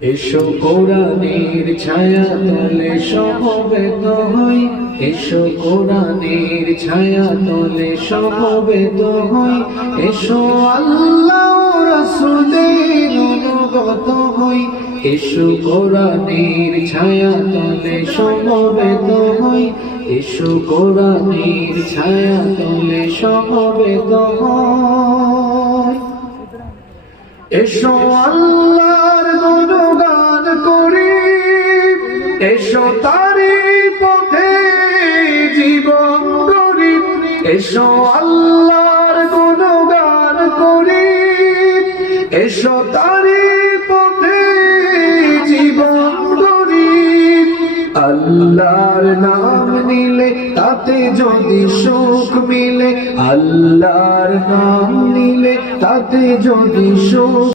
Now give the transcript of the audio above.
এসো কোরআনের ছায়া তলে সমবেত হই, এসো কোরআনের ছায়া তলে সমবেত হই, এসো আল্লাহ রাসূলের অনুগত হই, এসো কোরআনের ছায়া তলে সমবেত হই, এসো কোরআনের ছায়া তলে সমবেত হই। এসো আল্লাহর গুণগান করি, এসো তারি পথে জীবন গড়ি, এসো আল্লাহর গুণগান করি, এসো তারি পথে জীবন গড়ি। আল্লাহর নাম নিলে তাতে যদি সুখ মিলে, আল্লাহর নাম নিলে তাতে যদি সুখ